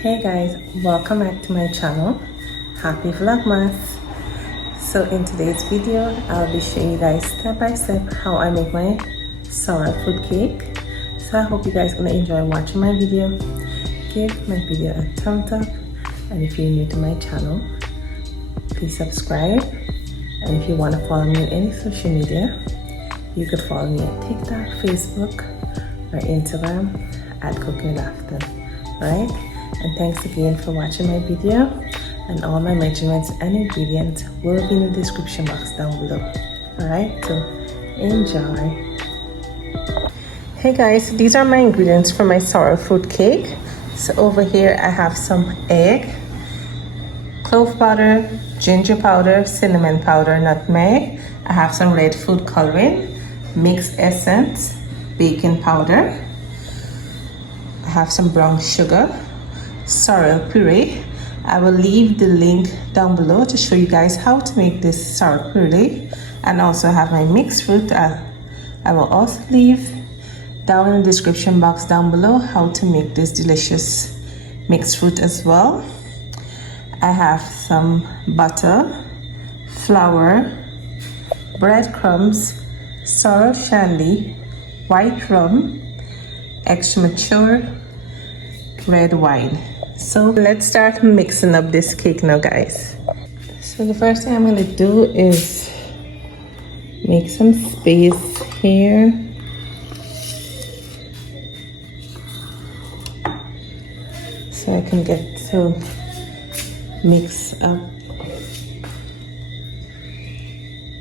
Hey guys, welcome back to my channel. Happy Vlogmas. So in today's video, I'll be showing you guys step by step how I make my sorrel fruit cake. So I hope you guys gonna enjoy watching my video. Give my video a thumbs up, and if you're new to my channel, please subscribe. And if you want to follow me on any social media, you could follow me at TikTok, Facebook, or Instagram at Cooking Laughter. Right? And thanks again for watching my video, and all my measurements and ingredients will be in the description box down below. Alright, so enjoy. Hey guys, these are my ingredients for my sorrel fruit cake. So over here I have some egg, clove powder, ginger powder, cinnamon powder, nutmeg. I have some red food coloring, mixed essence, baking powder. I have some brown sugar, sorrel puree. I will leave the link down below to show you guys how to make this sorrel puree, and also have my mixed fruit. I will also leave down in the description box down below how to make this delicious mixed fruit as well. I have some butter, flour, breadcrumbs, sorrel shandy, white rum, extra mature red wine. So let's start mixing up this cake now, guys. So the first thing I'm going to do is make some space here. So I can get to mix up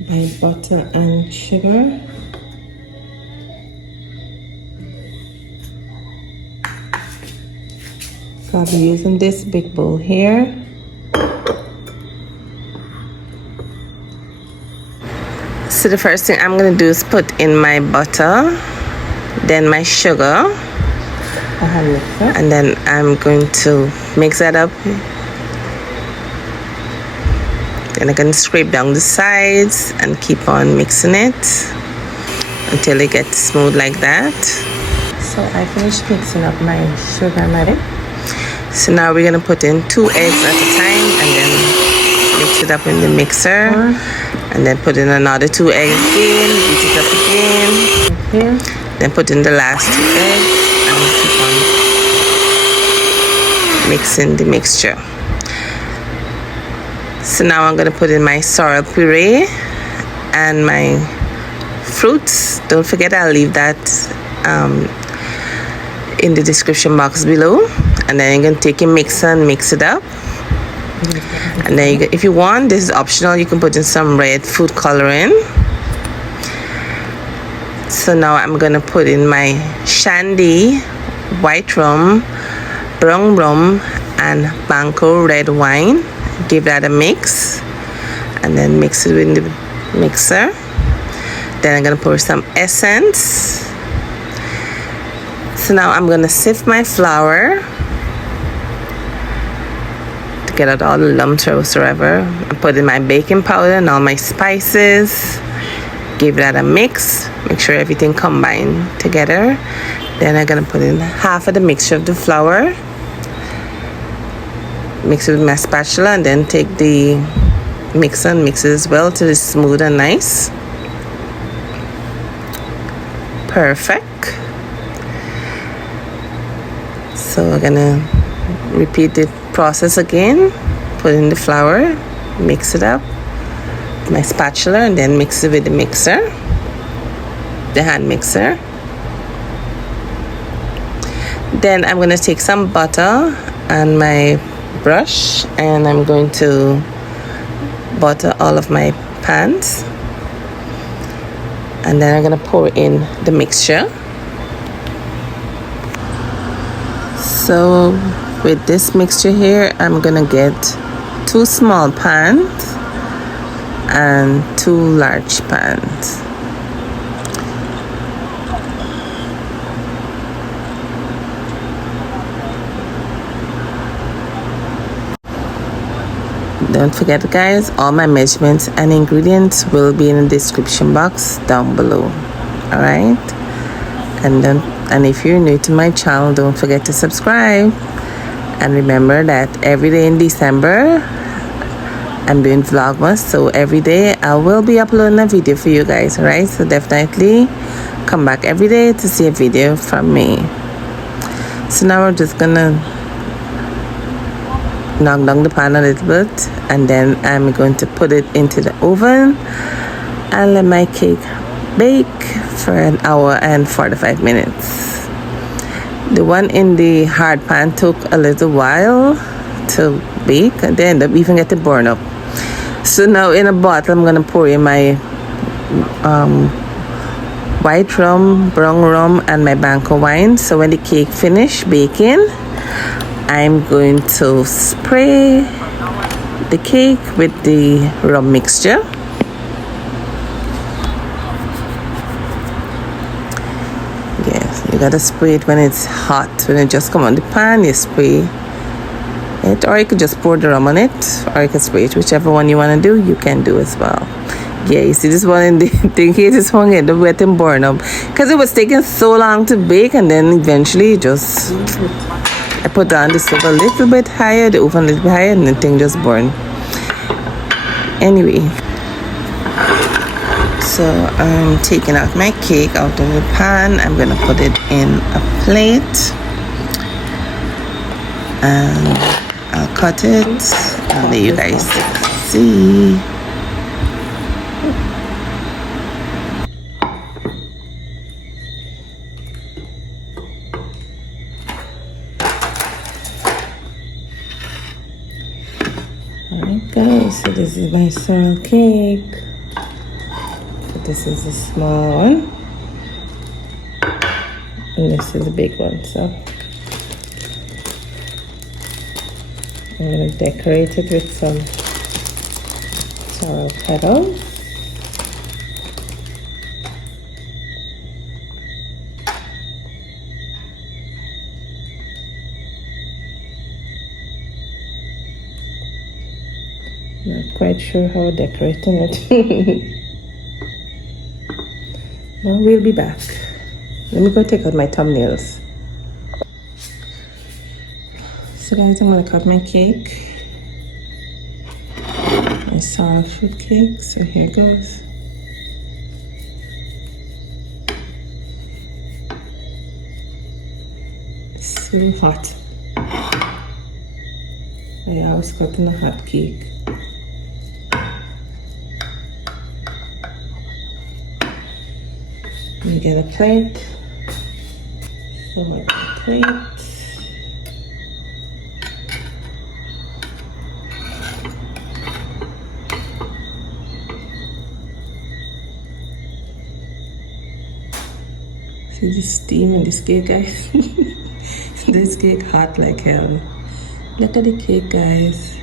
my butter and sugar. So I'll be using this big bowl here. So the first thing I'm going to do is put in my butter, then my sugar, and then I'm going to mix that up. Then I'm going to scrape down the sides and keep on mixing it until it gets smooth like that. So I finished mixing up my sugar and my. So now we're gonna put in 2 eggs at a time, and then mix it up in the mixer, and then put in another 2 eggs again, beat it up again, then put in the last 2 eggs and keep on mixing the mixture. So now I'm gonna put in my sorrel puree and my fruits. Don't forget, I'll leave that in the description box below. And then you're going to take your mixer and mix it up. And then if you want, this is optional, you can put in some red food coloring. So now I'm going to put in my shandy, white rum, brown rum, and Banco red wine. Give that a mix, and then mix it in the mixer. Then I'm going to pour some essence. So now I'm going to sift my flour, get out all the lumps or whatsoever. I put in my baking powder and all my spices. Give that a mix. Make sure everything combined together. Then I'm gonna put in half of the mixture of the flour. Mix it with my spatula, and then take the mixer and mix it as well till it's smooth and nice. Perfect. So we're gonna repeat the process again. Put in the flour, mix it up with my spatula, and then mix it with the mixer, the hand mixer. Then I'm going to take some butter and my brush, and I'm going to butter all of my pans, and then I'm going to pour in the mixture. So with this mixture here, I'm gonna get 2 small pans and 2 large pans. Don't forget, guys, all my measurements and ingredients will be in the description box down below. Alright? And if you're new to my channel, don't forget to subscribe. And remember that every day in December I'm doing Vlogmas, so every day I will be uploading a video for you guys, alright? So definitely come back every day to see a video from me. So now we're just gonna knock down the pan a little bit, and then I'm going to put it into the oven and let my cake bake for an hour and 45 minutes. The one in the hard pan took a little while to bake, and then they even get to burn up. So now in a bottle I'm gonna pour in my white rum, brown rum, and my Banco wine. So when the cake finish baking, I'm going to spray the cake with the rum mixture. Yes, you gotta spray it when it's hot. When it just come on the pan, you spray it, or you could just pour the rum on it, or you can spray it. Whichever one you want to do, you can do as well. Yeah, you see this one in the thing here, this one here, the wet and burn up, because it was taking so long to bake, and then eventually just I put down the stove a little bit higher, the oven a little bit higher, and the thing just burned. Anyway, so I'm taking out my cake out of the pan. I'm gonna put it in a plate, and I'll cut it and let you guys see. Alright guys, so this is my sorrel cake. So this is the small one, and this is the big one. So I'm going to decorate it with some sorrel petals. Not quite sure how decorating it. Well, we'll be back. Let me go take out my thumbnails. So guys, I'm gonna cut my cake, my sorrel fruit cake. So here it goes. It's so hot. I always cut in a hot cake. You get a plate. So I get a plate. See the steam in this cake, guys? This cake hot like hell. Look at the cake, guys.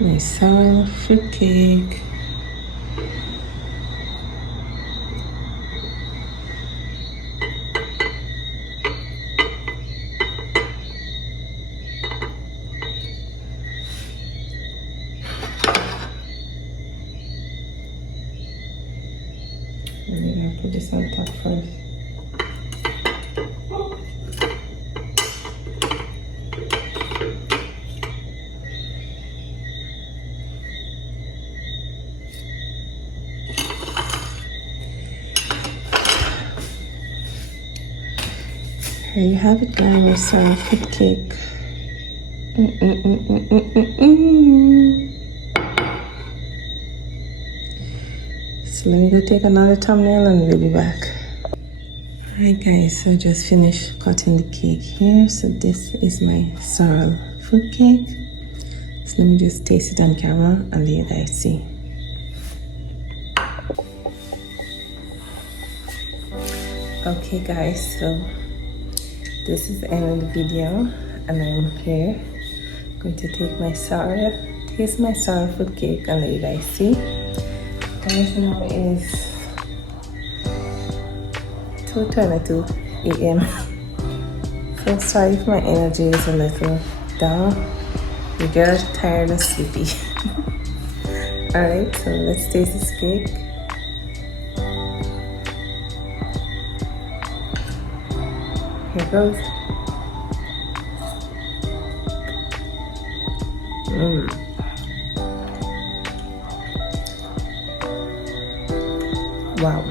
My sorrel fruit cake. I'm gonna put this on top first. Here you have it, guys, my sorrel fruit cake. So let me go take another thumbnail and we'll be back. Alright guys, so I just finished cutting the cake here. So this is my sorrel fruit cake. So let me just taste it on camera and let you guys see. Okay guys, so this is the end of the video, and I'm here going to take my taste my sorrel fruit cake and let you guys see. Right now is 2:22 a.m. So sorry if my energy is a little down. You get tired and sleepy. Alright, so let's taste this cake. Here goes. Wow.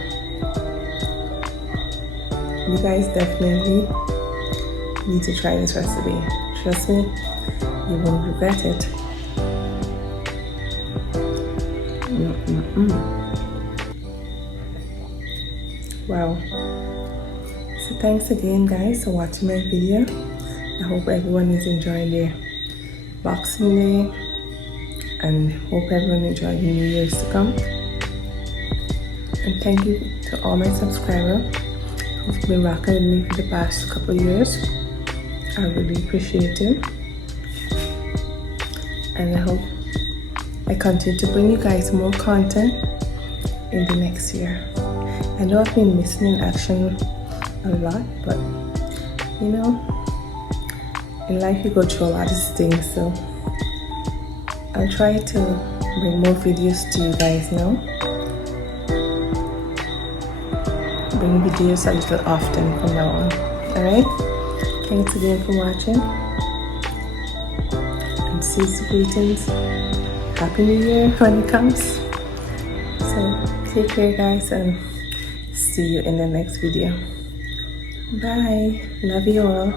You guys definitely need to try this recipe. Trust me, you won't regret it. Wow. So thanks again guys for watching my video. I hope everyone is enjoying their Boxing Day and hope everyone enjoys the New Year's to come. And thank you to all my subscribers who've been rocking with me for the past couple of years. I really appreciate it. And I hope I continue to bring you guys more content in the next year. I know I've been missing in action a lot, but you know, in life you go through a lot of things, so I'll try to bring more videos to you guys now. Bring videos a little often from now on. Alright? Thanks again for watching. And seasonal greetings. Happy New Year when it comes. So take care guys and see you in the next video. Bye. Love you all.